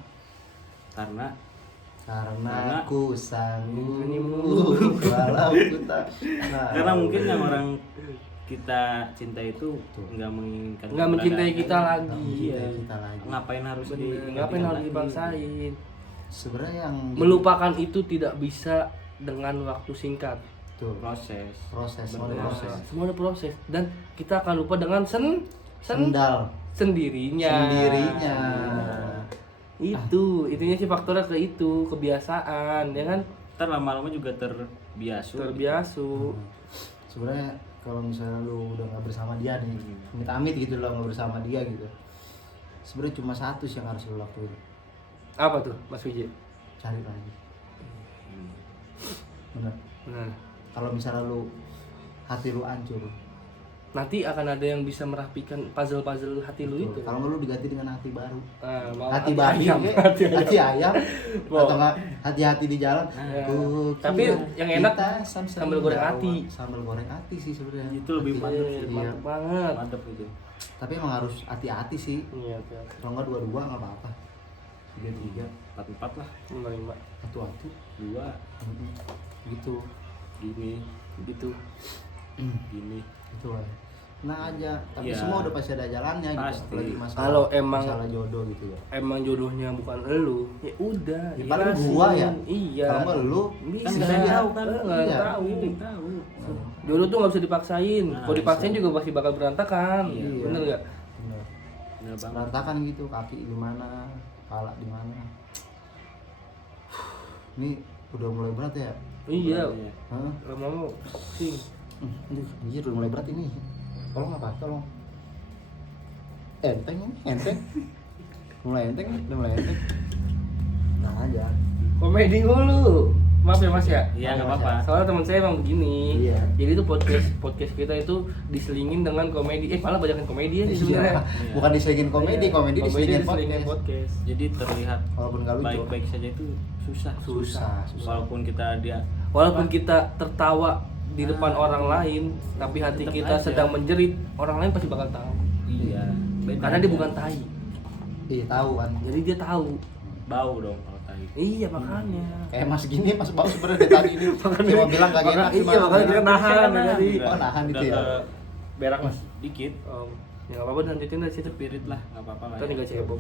Karena- ku sanggup walau ku tak. Nah, karena mungkin yang orang kita cinta itu nggak menginginkan nggak mencintai kita keberadaan. lagi. Iya. kita lagi. Ngapain harus Bener, di ngapain harus dipaksain? Sebenarnya yang Melupakan itu tidak bisa dengan waktu singkat. Betul. proses Proses, Bener. proses. Semua ada proses dan kita akan lupa dengan Sendal sendirinya. sendirinya. Itu, itunya sih faktornya ke itu, kebiasaan, ya kan? ntar lama-lama juga terbiasa Terbiasu. Sebenarnya kalau misalnya lu udah nggak bersama dia nih, amit-amit gitu lo nggak bersama dia gitu, sebenarnya cuma satu sih yang harus lu lakuin, Apa tuh, Mas Wiji? cari lagi. Benar. Nah, Kalau misalnya lu hati lu hancur, nanti akan ada yang bisa merapikan puzzle-puzzle hati lu itu. kalau nggak lu diganti dengan hati baru, Nah, mau hati babi, ayam, hati ayam, Wow. atau nggak hati-hati di jalan. Ya. Ku Tapi kira yang enak kita sam-sam sambal goreng Jawa. hati. Sambal goreng hati sih sebenarnya. Itu lebih Hati. mantep Iya, sih. mantep banget. mantep gitu. Tapi emang harus hati-hati sih. Iya, oke. Kalau nggak dua-dua nggak apa-apa. Tiga-tiga, 4-4 lah, Menerima. satu-satu. 2 Gitu. gini Gitu. gini. Itu lah. Nah aja, tapi Iya. semua udah pasti ada jalannya gitu. Pasti. Apalagi masalah, Kalau emang- masalah jodoh gitu ya. Emang jodohnya bukan elu, ya udah. Ya, paling ikhlasin. gua ya. Iya. Kalau nggak lu, Bisa. Kan nggak ada yang tahu kan. Nggak Iya. tahu. Tahu. Jodoh tuh nggak bisa dipaksain. Nah, Kalau dipaksain bisa. juga pasti bakal berantakan. Iya. Bener nggak? bener. Bener banget. Berantakan gitu, kaki di mana, kepala di mana. Ini udah mulai berat ya. Iya. Hah? Lama-lama pusing. Anjir udah mulai berat ini. Tolong apa? Tolong. Enteng ini, enteng. Mulai enteng nih, udah mulai enteng. Nah aja. Komedi dulu. Maaf ya Mas ya. Iya nggak apa-apa. Soalnya teman saya emang begini. Iya. Jadi itu podcast kita itu diselingin dengan komedi. Malah banyakan komedi ya Iya. sebenarnya. Bukan diselingin komedi, Iya. komedi diselingin diselingin podcast. podcast. Jadi terlihat Walaupun nggak lucu. baik-baik saja itu susah. Susah. Walaupun kita Walaupun kita tertawa di depan orang lain, tapi hati Tetep kita aja. sedang menjerit, orang lain pasti bakal tahu. Iya. Beda Karena dia aja. bukan tai. Iya tahu kan. Jadi dia tahu. bau dong kalau tai. Iya makanya. Kayak Mas gini, Mas Bau sebenarnya dari tadi ini. Cuma bilang gak enak. Iya makanya kita nahan Udah- tadi. Oh, nahan itu ya. udah Berak Mas. dikit. Ya nggak apa-apa lanjutin dari situ. Spirit lah, nggak apa-apa lah. Kita ya. tinggal cebok.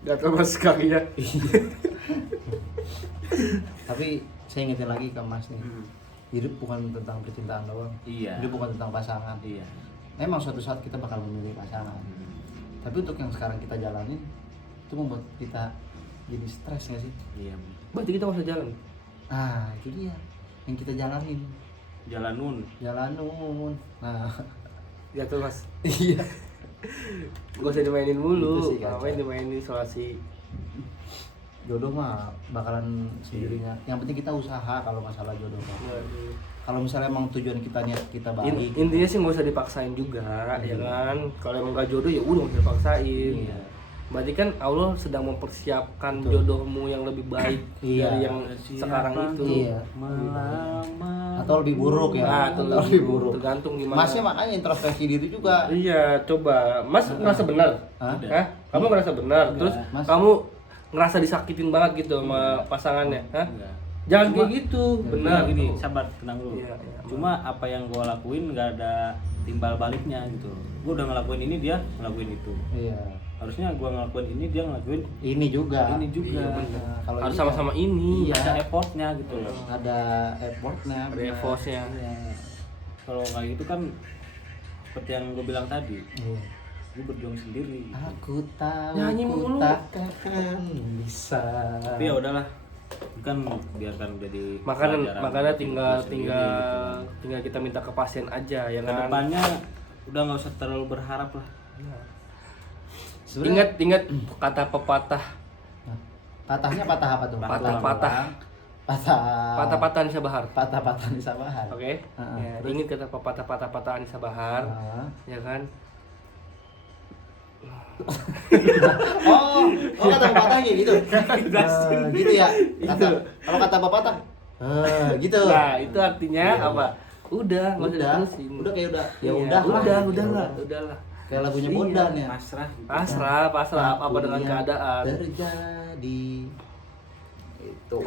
Gatel Mas kakinya. Tapi saya ingetin lagi ke Mas nih. Hmm. Hidup bukan tentang percintaan doang. Iya. Hidup bukan tentang pasangan. Iya. Memang suatu saat kita bakal memilih pasangan. Tapi untuk yang sekarang kita jalanin itu membuat kita jadi stres nggak sih? Iya. Berarti kita nggak usah jalan. Ah itu dia yang kita jalanin, Jalanun. jalanun. Nah Gatel Mas. iya. Gak usah dimainin mulu. Itu sih, kacau. Ngapain dimainin isolasi? Jodoh mah bakalan sendirinya. Yang penting kita usaha kalau masalah jodoh mah. Kalau misalnya emang tujuan kita niat kita baik. Intinya sih nggak usah dipaksain juga, ya kan? Kalau emang gak jodoh ya udah nggak usah dipaksain. Iya. Berarti kan Allah sedang mempersiapkan Betul. jodohmu yang lebih baik Iya. dari yang sekarang itu. Iya. Melamar. Atau lebih buruk ya. Nah, itu Atau lebih buruk. tergantung gimana. Masnya makanya introspeksi diri juga. Iya, coba. Mas ngerasa benar? Hah? Hah? Kamu ngerasa benar? Terus Mas. kamu ngerasa disakitin banget gitu sama pasangannya? Hah? Enggak. Jangan Cuma- kayak gitu, benar gini, gitu. sabar, tenang dulu. Iya, iya. Cuma apa yang gua lakuin nggak ada timbal baliknya gitu. Gua udah ngelakuin ini, dia ngelakuin itu. Iya. Harusnya gua ngelakuin ini, dia ngelakuin Ini juga. ini juga. Iya, benar. Nah, kalau Harus ini sama-sama ini. Iya. Ada effortnya gitu loh. ada effortnya. Ada benar. effortnya. Iya. Kalau kayak gitu kan seperti yang gue bilang tadi, Iya. gue berjuang sendiri. Aku tahu Nyanyi ku mulu. takkan bisa. Tapi ya udahlah, kan biarkan jadi pelajaran Makanya buat tinggal diri sendiri tinggal gitu. tinggal kita minta ke pasien aja ya kan. Kedepannya udah nggak usah terlalu berharap lah. Nah, Sebenarnya Ingat kata pepatah. patahnya patah apa tuh? Patah. Patah-patah Anissa Bahar. Patah-patah Anissa Bahar. Oke. Heeh, Ya, terus? ingat kata patah Anissa Bahar, ya kan? Oh kata pepatahnya gitu. Gitu ya. Kalau kata pepatah gitu. Nah, itu artinya Iya, apa? Udah, nggak usah Udah. diterusin. Udah kayak udah. Ya Iya, udah lah. udahlah. Kayak lagunya Iya. Bondan ya. Pasrah gitu. Pasrah apa dengan yang keadaan. terjadi itu.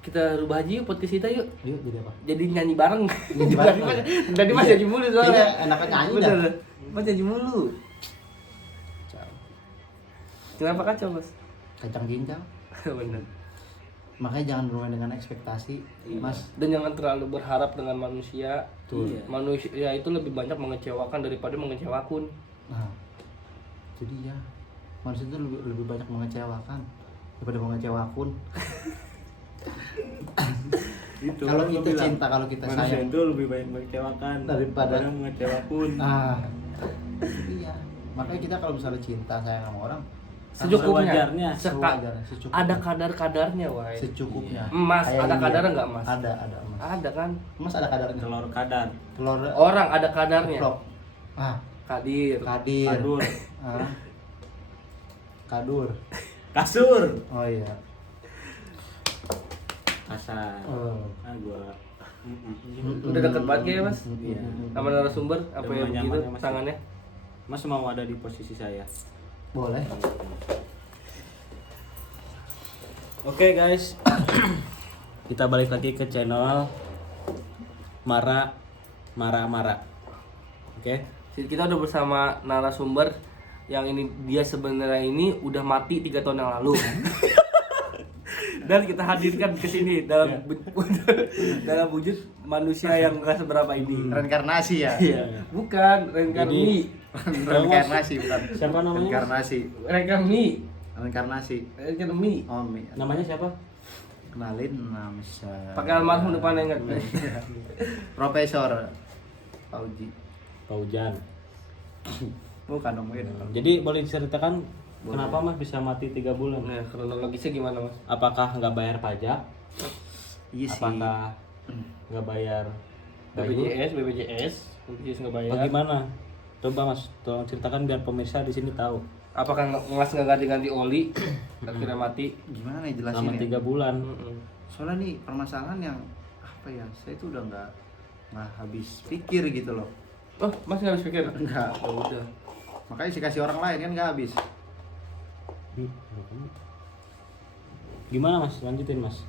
Kita rubah aja yuk podcast kita yuk. Yuk jadi apa? Jadi nyanyi bareng. Nyanyi bareng. Tadi Mas Iya. nyanyi mulu Kayaknya soalnya. enakan nyanyi dah. Bener. Mas nyanyi mulu. Kenapa kacau, Mas? Kacang cincang. Bener. Makanya jangan bermain dengan ekspektasi, Mas. Dan jangan terlalu berharap dengan manusia. Iya. Manusia itu lebih banyak mengecewakan daripada mengecewakan. Nah, jadi ya manusia itu lebih banyak mengecewakan daripada mengecewakan. Itu Kalau gua kita bilang, cinta, kalau kita manusia sayang. itu lebih banyak mengecewakan Daripada mengecewakan. Nah, iya. Makanya kita kalau misalnya cinta sayang sama orang, Secukupnya. Sewajarnya. sewajarnya, secukupnya. Ada kadar-kadarnya, Wai. Secukupnya. Emas, Kayak ada ini. kadar nggak, Mas? Ada emas. Ada kan? Emas ada kadarnya. Telur kadar, Telur Orang ada kadarnya. Vlog. Kadir. Kadir. kadur, Ah. Kadur. kasur, Oh iya. kasar. Oh. Gua Udah deket banget ya, Mas? Iya. Sama narasumber apa Udah yang nyaman begitu ya, Mas? tangannya? Mas mau ada di posisi saya. Boleh. Oke guys, kita balik lagi ke channel Mara. Oke. Kita udah bersama narasumber yang ini dia sebenarnya ini udah mati 3 tahun yang lalu. Dan kita hadirkan ke sini dalam dalam wujud manusia yang enggak seberapa ini. Reinkarnasi ya. Iya. Bukan reinkarnasi. Reinkarnasi bukan. Siapa namanya? Reinkarnasi. Reinkarnasi. Reinkarnasi. Oh, Mi. Namanya siapa? Kenalin nama saya. Pakai almarhum depannya enggak? Profesor Pauji. Paujan. Bukan dong mungkin. Jadi boleh diceritakan kenapa Mas bisa mati 3 bulan? Nah, kronologisnya gimana, Mas? Apakah nggak bayar pajak? Iya sih. Apakah nggak bayar gaji? BPJS nggak bayar. Bagaimana? Coba Mas, tolong ceritakan biar pemirsa di sini tahu. Apakah ngas nggak ganti-ganti oli? Akhirnya mati. Gimana ya Selama jelasin 3 bulan. Soalnya nih permasalahan yang apa ya? Saya itu udah nggak habis pikir gitu loh. Oh, Mas nggak habis pikir? Enggak. Oh, udah. Makanya sih kasih orang lain kan nggak habis. Gimana Mas? Lanjutin Mas.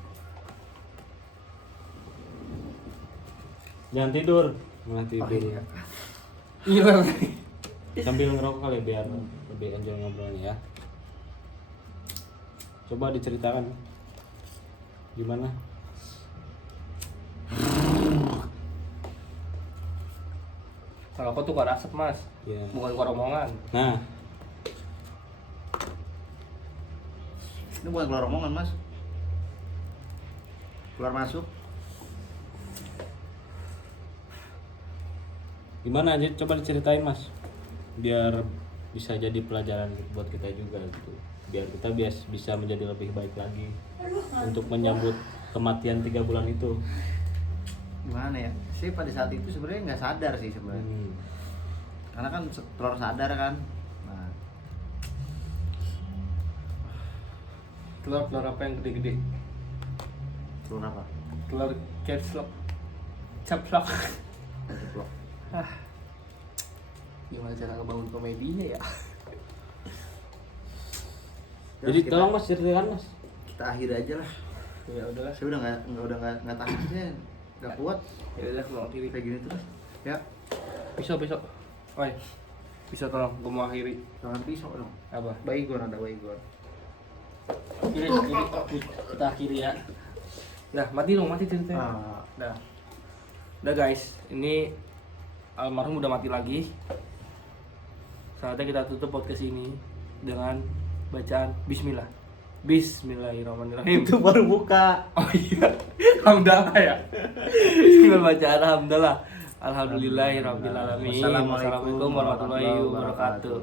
Jangan tidur. Jangan tidur. iya. Iya. Sambil ngerokok kali biar lebih enjoy ngobrolnya ya. Coba diceritakan gimana? Kalau aku tuh keluar asap, Mas. Ya. Bukan keluar omongan. Nah, Ini bukan keluar omongan mas. Keluar masuk. gimana aja coba diceritain Mas. Biar bisa jadi pelajaran buat kita juga gitu. Biar kita bisa menjadi lebih baik lagi untuk menyambut kematian 3 bulan itu. Gimana ya? Saya pada saat itu sebenarnya nggak sadar sih sebenarnya. Karena kan telur sadar kan. Nah, Telur apa yang gede-gede? telur apa? Telur capslok. Caplok. Telur. Gimana cara ngebangun komedinya ya? Jadi Kita- tolong Mas ceritakan Mas. Kita akhiri aja lah. Ya udahlah. Saya udah nggak tahan saya nggak kuat Ya udah mau akhiri. kayak gini terus. Ya, Pisau. Oi. Pisau tolong, gua mau akhiri. jangan pisau dong. Apa? Baygon ada baygon. Kiri. Kita akhiri ya. Dah, mati ceritanya. Dah. Udah guys, ini almarhum udah mati lagi. Saatnya kita tutup podcast ini dengan bacaan Bismillah. Bismillahirrahmanirrahim. Itu baru buka. Oh iya, hamdalah ya. Dengan bacaan hamdalah. Alhamdulillahirabbil alamin. Wassalamualaikum Wassalamualaikum warahmatullahi wabarakatuh.